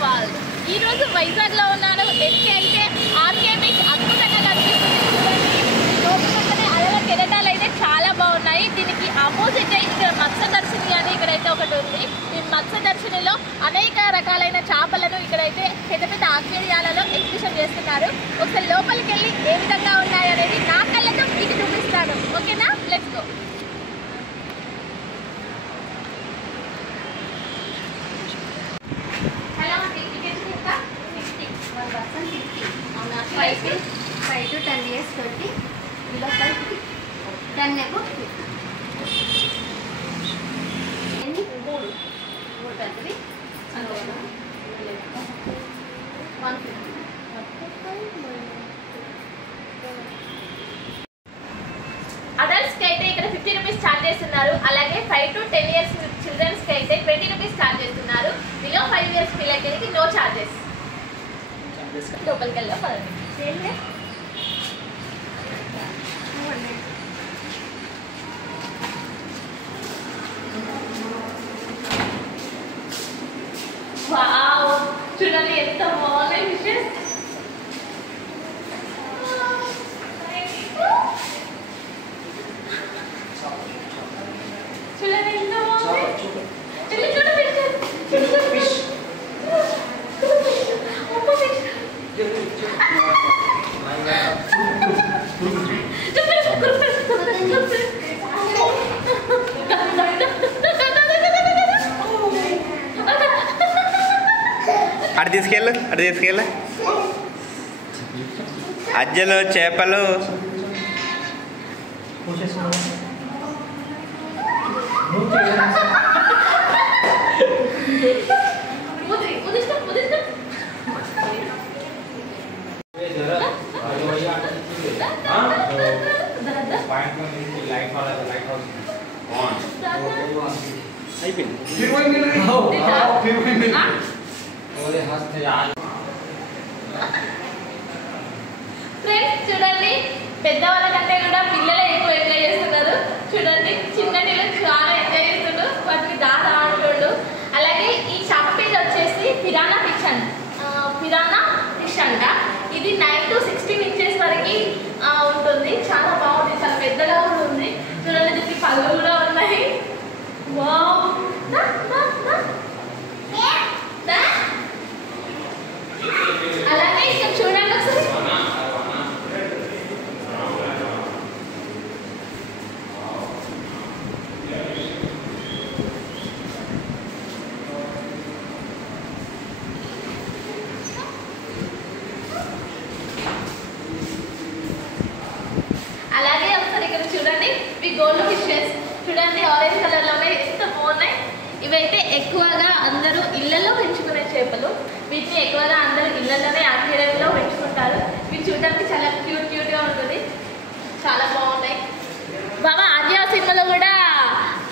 Fall. ఈరోజు వైజాగ్లో ఉన్నాను. ఎస్కే అయితే ఆర్కే బీచ్ అద్భుతంగా కనిపిస్తుంది. లోపలనే అలల కెరటాలు అయితే చాలా బాగున్నాయి. దీనికి ఆపోజిట్ ఇక్కడ మత్స్యదర్శిని అని ఇక్కడైతే ఒకటి ఉంది. ఈ మత్స్యదర్శినిలో అనేక రకాలైన చేపలను ఇక్కడైతే పెద్ద పెద్ద ఆశ్చర్యాలలో ఎగ్జిబిషన్ చేస్తున్నారు. ఒకసారి లోపలికి వెళ్ళి ఏ విధంగా ఉన్నాయి అనేది నా కళ్ళతో మీకు చూపిస్తాను. ఓకేనా, let's go. Five to 10 years 30, below 5, 10 above 50. Any board, what are they? 150. Adults కి అయితే ఇక్కడ 50 రూపీస్ ఛార్జ్ చేస్తున్నారు. అలాగే 5 to 10 ఇయర్స్ చిల్డ్రన్స్ కి అయితే 20 రూపీస్ ఛార్జ్ చేస్తున్నారు. బిలో 5 ఇయర్స్ పిల్లలకి నో ఛార్జెస్. లోపలికి వెళ్దాం పదండి. వావ్, చూడండి ఎంత బాగున్నాయి ఫిషెస్. చూడండి ఎంత బాగున్నాయి. చూడండి ఫిష్. అటు తీసుకెళ్ళు అజ్జలు చేపలు. ఫ్రెండ్స్ చూడండి, పెద్దవాళ్ళ కంటే కూడా పిల్లలే ఎక్కువ ఎంజాయ్ చేస్తున్నారు. చూడండి చిన్నటిలో చాలా ఎంజాయ్ చేస్తున్నారు. వాటికి దాదా ఆడుతుండు. అలాగే ఈ చేప పేరు వచ్చేసి పిరానా ఫిష్ అంట. ఇది 9 to 16 inches వరకు ఉంటుంది. చాలా బాగుంది, చాలా పెద్దగా కూడా ఉంది. చూడండి దీనికి పళ్ళు కూడా ఉన్నాయి. వావ్, అలాగే ఇక్కడ చూడండి ఒకసారి. అలాగే ఒకసారి ఇక్కడ చూడండి, ఇవి గోల్డ్ ఫిషెస్. చూడండి ఆరెంజ్ కలర్లోనే ఎంత బాగున్నాయి. ఇవైతే ఎక్కువగా అందరూ ఇళ్లలో పెంచుకునే చేపలు. వీటిని ఎక్కువగా అందరూ ఇళ్లలోనే ఆక్వేరియంలో పెంచుకుంటారు. ఇవి చూడడానికి చాలా క్యూట్గా ఉంటుంది. చాలా బాగున్నాయి. బాబా ఆద్య సినిమాలో కూడా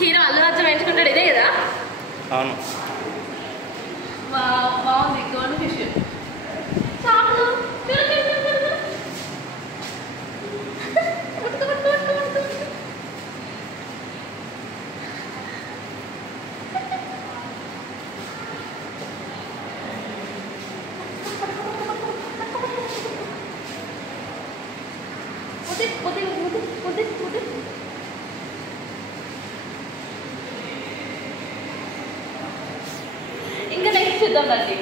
హీరో అల్లు అర్జున్ పెంచుకుంటాడు, ఇదే కదా? అవును. బాగుంది గోల్డ్ ఫిష్. చేపలు ఇంకా నెక్స్ట్ చూద్దాం రండి.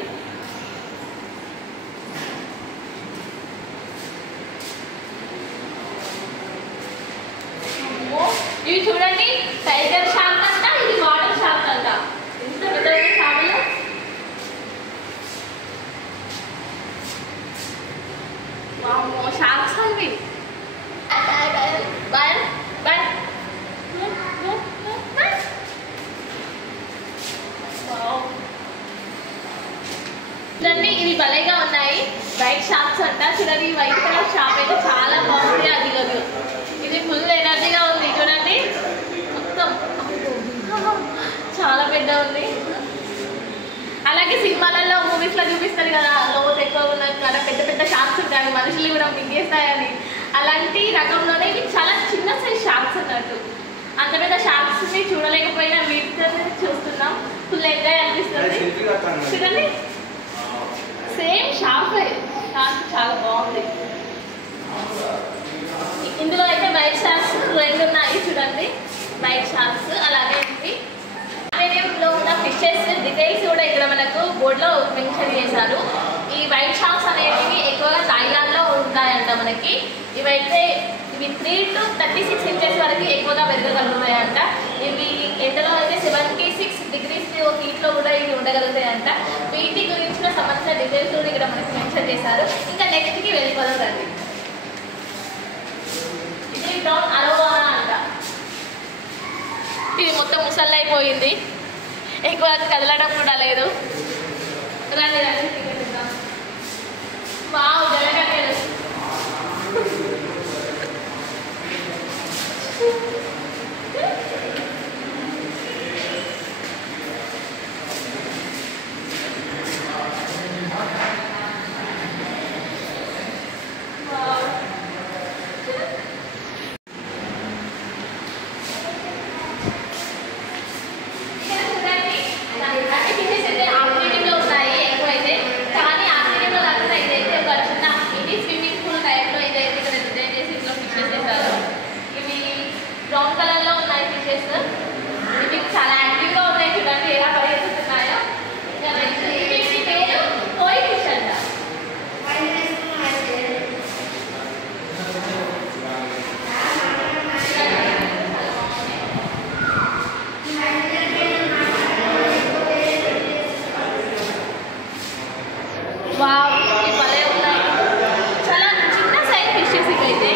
ఇవి చూడండి, టైగర్ షార్క్ అంట, ఇది వాటర్ షార్క్ అంట. ఎంత పెద్ద చేపలు. వామ్మో, షార్క్స్ అవి. చూడండి ఇవి భలేగా ఉన్నాయి. వైట్ షార్క్స్ అంట. చూడండి ఈ వైట్ కలర్ షాప్ అయితే చాలా బాగుంది. అది కాదు, ఇది ఫుల్ ఎనర్జీగా ఉంది. చూడండి మొత్తం చాలా పెద్ద ఉంది. అలాగే సినిమాలలో మూవీస్లో చూపిస్తారు కదా, లోతు ఎక్కువ ఉన్నది కదా, పెద్ద పెద్ద షార్క్స్ ఉంటాయి, మనుషులు కూడా మింగేస్తాయని. అలాంటి రకంలోనే ఇవి చాలా చిన్న సైజ్ షార్క్స్ అన్నట్టు. అంత పెద్ద షార్క్స్ని చూడలేకపోయినా వీటితో చూస్తున్నాం. ఫుల్ ఎంజాయ్ అనిపిస్తుంది. చూడండి సేమ్ షార్క్ చాలా బాగుంది. ఇందులో అయితే వైట్ షార్క్స్ 2 ఉన్నాయి చూడండి, వైట్ షార్క్స్. అలాగే అక్వేరియంలో ఉన్న ఫిషెస్ డీటెయిల్స్ కూడా ఇక్కడ మనకు బోర్డులో మెన్షన్ చేశారు. ఈ వైట్ షార్క్స్ అనేటివి ఎక్కువగా థాయిలాండ్లో ఉంటాయంట మనకి. ఇవి 3 to 36 ఇంచెస్ వరకు ఎక్కువగా పెరగగలుగుతాయంట. ఇవి ఎండలో అయితే 76 degrees హీట్లో కూడా ఇవి ఉండగలుగుతాయంట. వీటి గురించిన సంబంధించిన డీటెయిల్స్ కూడా ఇక్కడ మనకి మెన్షన్ చేశారు. ఇంకా నెక్స్ట్కి వెళ్ళిపోదాం రండి. ఇది బ్రౌన్ అరోవానా అంట. ఇది మొత్తం ముసల్లైపోయింది, ఎక్కువ కదలడం కూడా లేదు. రండి రండి వావ్ జలగట్టెలు. బ్రౌన్ కలర్లో ఉన్నాయి ఫిషెస్. ఇవి చాలా యాక్టివ్గా ఉన్నాయి చూడండి ఎలా పరిగెత్తుతున్నాయో. వీటి పేరు కోయి ఫిష్ అంట. వావ్ ఇవి భలే ఉన్నాయి, చాలా చిన్న సైజ్ ఫిషెస్ ఇవైతే.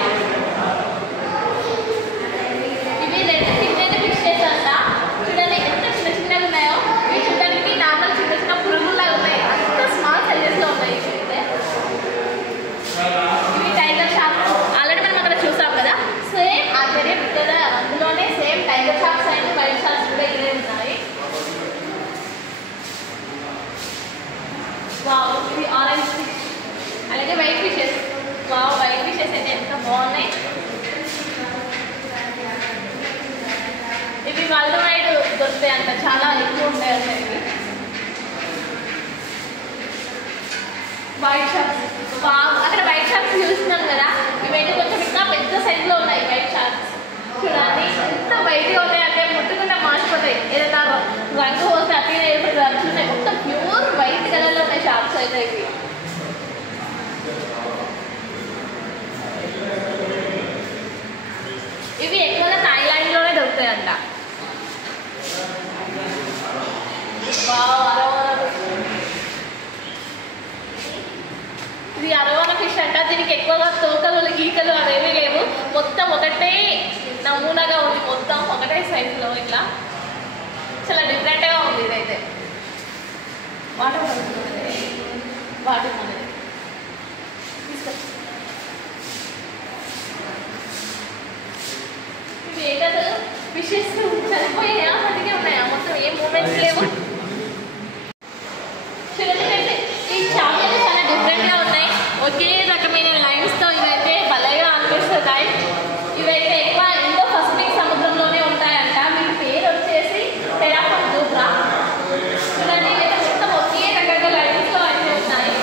వావ్ ఇది ఆరెంజ్ ఫిష్. అలాగే white fishes. Wow white fishes అయితే ఎంత బాగున్నాయి. ఇవి వరల్డ్ వైడ్ దొరుకుతాయి అంట, చాలా ఎక్కువ ఉంటాయి అంట ఇవి. White sharks. వావ్ అక్కడ వైట్ షార్క్స్ చూస్తున్నాం కదా, ఇవైతే కొంచెం ఇంకా పెద్ద సైజులో ఉన్నాయి వైట్ షార్క్స్. చూడండి ఎంత వైట్గా ఉన్నాయంటే ముట్టుకుంటే మాసిపోతాయి. ఏదైనా రంగు పోస్తే అట్లనే ఏర్పడుతుంది. మొత్తం ప్యూర్ వైట్ కలర్లో ఉన్నాయి షార్క్స్ అయితే ఇవి. ఇవి ఎక్కువగా థాయిలాండ్లోనే దొరుకుతాయంట. ఇది అరోవానా ఫిష్ అంట. దీనికి ఎక్కువగా తోకలు గీకలు అవేమీ లేవు, మొత్తం ఒకటే నమూనాగా ఉంది, మొత్తం ఒకటే సైజులో ఇట్లా చాలా డిఫరెంట్గా ఉంది. ఇదైతే వాటర్ వాటర్ తీసుకొచ్చి ఇవి ఏంటో ఫిషెస్ చనిపోయాయా అందుకే ఉన్నాయా, మొత్తం ఏ మూమెంట్స్ లేవు. చూడండి ఈ చేపలు చాలా డిఫరెంట్గా ఉన్నాయి, ఒకే రకమైన లైన్స్తో ఇవైతే భలేగా అనిపిస్తున్నాయి. ఇవైతే ఎక్కువ ఇండో పసిఫిక్ సముద్రంలోనే ఉంటాయంట. వీటి పేరు వచ్చేసి టెరాఫాన్ జూబ్రా. చూడండి ఇవైతే మొత్తం ఒకే రకంగా లైన్స్లో అయితే ఉన్నాయి.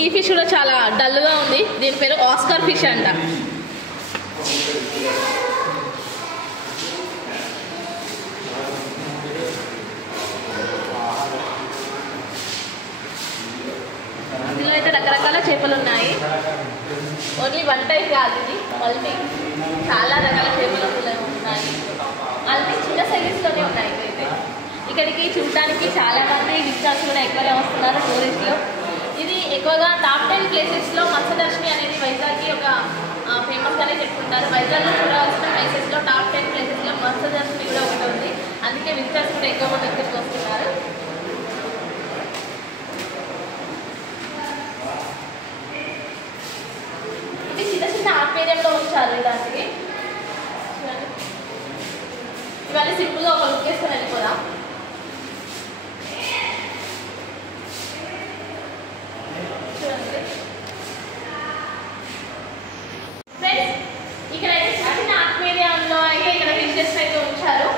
ఈ ఫిష్ కూడా చాలా డల్గా ఉంది. దీని పేరు ఆస్కార్ ఫిష్ అంట. ఇందులో అయితే రకరకాల చేపలు ఉన్నాయి. ఓన్లీ వన్ టైప్ కాదు, ఇది మల్టీ. చాలా రకాల చేపలు ఉన్నాయి. అన్ని చిన్న సైజెస్లోనే ఉన్నాయి. ఇక్కడికి చూడడానికి చాలా మంది విజిటర్స్ కూడా ఎక్కువగా వస్తున్నారు, టూరిస్టులు. ఇది ఎక్కువగా టాప్ 10 ప్లేసెస్లో మత్స్యదర్శిని అనేది వైజాగ్కి ఒక ఫేమస్గానే చెప్పుకుంటారు. వైజాగ్లో చూడవలసిన ప్లేసెస్లో టాప్ 10 ప్లేసెస్లో మత్స్యదర్శిని కూడా ఒకటి ఉంది. అందుకే విజిటర్స్ కూడా ఎక్కువ మంది ఇక్కడికి వస్తున్నారు. ఇది చిన్న చిన్న ఆక్వేరియంలో ఉంచారు ఇలాంటివి. ఇవన్నీ సింపుల్గా ఒక లుక్ వేసుకొని వెళ్ళిపోదాం. ఫ్రెండ్స్, ఇక్కడైతే చిన్న ఆక్వేరియంలో అయితే ఇక్కడ ఫిషెస్ అయితే ఉంచారు.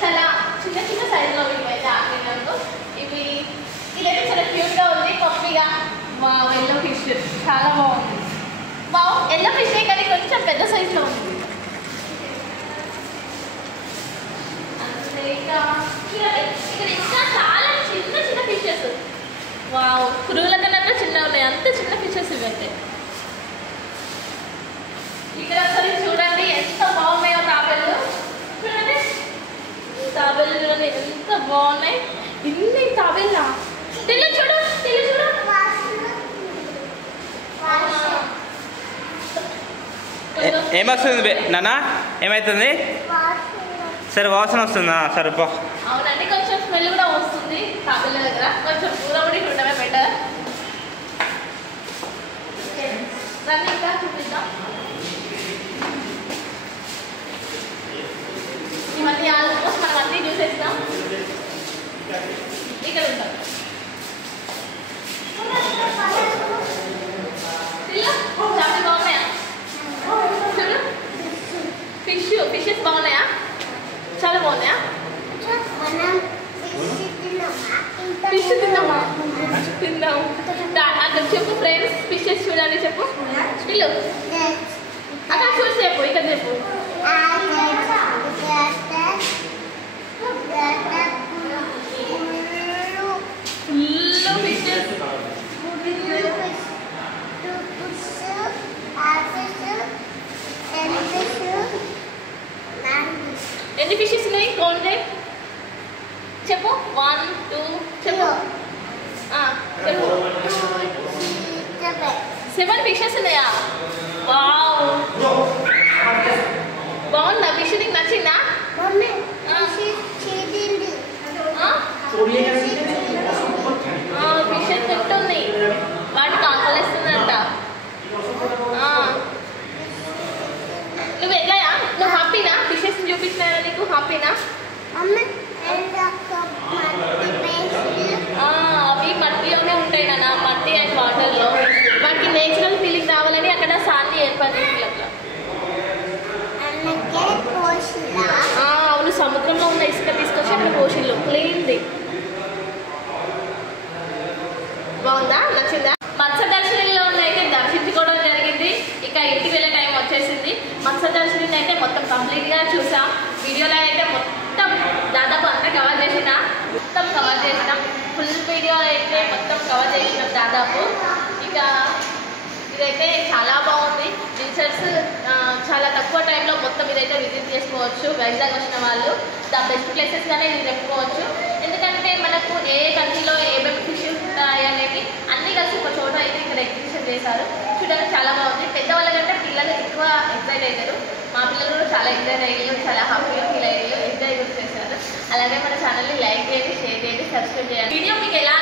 చాలా చిన్న చిన్న సైజులో ఇవైతే ఆక్వేరియంలో. ఇదైతే చాలా క్యూట్గా ఉంది, పప్పిగా. ఎల్లో ఫిష్ చాలా బాగుంది. ఎల్లో ఫిష్ కానీ కొంచెం పెద్ద సైజులో ఉంది. ఇక్కడ ఇంకా చాలా చిన్న చిన్న ఫిషెస్. పురుగుల కన్నా చిన్న ఉన్నాయి, అంత చిన్న ఫిషెస్ ఇవైతే. ఇక్కడ ఒకసారి చూడండి ఎంత బాగున్నాయో తాబేళ్ళు. చూడండి తాబేళ్ళు, చూడండి ఎంత బాగున్నాయి. ఇన్ని తాబేళ్ళ తెల్ల చూడు, తెల్ల చూడు. ఏమొస్తుంది నాన్న? ఏమవుతుంది? సరే వాసన వస్తుందా? సరే పో. అవునండి, కొంచెం స్మెల్ కూడా వస్తుంది తాబేళ్ళ దగ్గర. కొంచెం దూరం కూడా ఉండడమే బెటర్. దాన్ని ఇంకా చూపిద్దాం. ఇవన్నీ ఆల్మోస్ట్ మనం అన్నీ చూసేస్తాం. ఇక్కడ ఉంటాం. చేపలు బాగున్నాయా? చూడు, ఫిషెస్ బాగున్నాయా? చాలా బాగున్నాయా? ఫిష్ తిన్నామా? తిన్నాము. అక్కడ చెప్పు ఫ్రెండ్స్, ఫిషెస్ చూడాలి చెప్పు. పిల్లు అక్కడ చూసి చెప్పు, ఇక్కడ చెప్పు. Full fishes. ఎన్ని ఫిషెస్ ఉన్నాయి? కౌంట్ చేయి చెప్పు. 1 2 చెప్పు. చెప్పు. 7 ఫిషెస్ ఉన్నాయా? వావ్, బాగుందా ఫిష్? నీకు నచ్చిందా? ఫిషెస్ తింటుంది, వాటికి ఆకలిస్తుందంట. నువ్వు వెళ్ళాయా? నువ్వు హ్యాపీనా? ఫిషెస్ చూపించినారా నీకు? హ్యాపీనా? అవి మట్టిలోనే ఉంటాయి నాన్న, మట్టి అండ్ వాటర్లో. వాటికి నేచురల్ ఫీలింగ్ రావాలని అక్కడ సాన్ని ఏర్పాటు చేసి అట్లా. అవును, సముద్రంలో ఉన్న ఇసుక తీసుకొచ్చి అక్కడ పోషిల్లు. క్లీన్ది. బాగుందా? నచ్చిందా? మత్స్యదర్శినిలో అయితే దర్శించుకోవడం జరిగింది. ఇక ఇంటికి వెళ్ళే టైం వచ్చేసింది. మత్స్యదర్శిని అయితే మొత్తం కంప్లీట్గా చూసాం. వీడియోలో అయితే మొత్తం దాదాపు అంతా కవర్ చేసిన, మొత్తం కవర్ చేసినాం. ఫుల్ వీడియో అయితే మొత్తం కవర్ చేసినాం దాదాపు. ఇక ఇదైతే చాలా బాగుంది. విజిటర్స్ చాలా తక్కువ టైంలో మొత్తం ఇదైతే విజిట్ చేసుకోవచ్చు. వైజాగ్ వచ్చిన వాళ్ళు ద బెస్ట్ ప్లేసెస్గానే ఇది చెప్పుకోవచ్చు. ఎందుకంటే మనకు ఏ కంట్రీలో ఏమేమి ఫిషెస్ ఉంటాయి అనేది అన్నీ కలిసి ఒక చోట అయితే ఇక్కడ ఎగ్జిబిషన్ చేశారు. చూడడానికి చాలా బాగుంది. పెద్దవాళ్ళ కంటే పిల్లలు ఎక్కువ ఎగ్జైట్ అవుతారు. మా పిల్లలు కూడా చాలా ఎగ్జైట్ అయ్యారు, చాలా హ్యాపీగా ఫీల్ అయ్యారు, ఎంజాయ్ కూడా చేశారు. అలాగే మన ఛానల్ని లైక్ చేయండి, షేర్ చేయండి, సబ్స్క్రైబ్ చేయండి. వీడియో మీకు ఎలా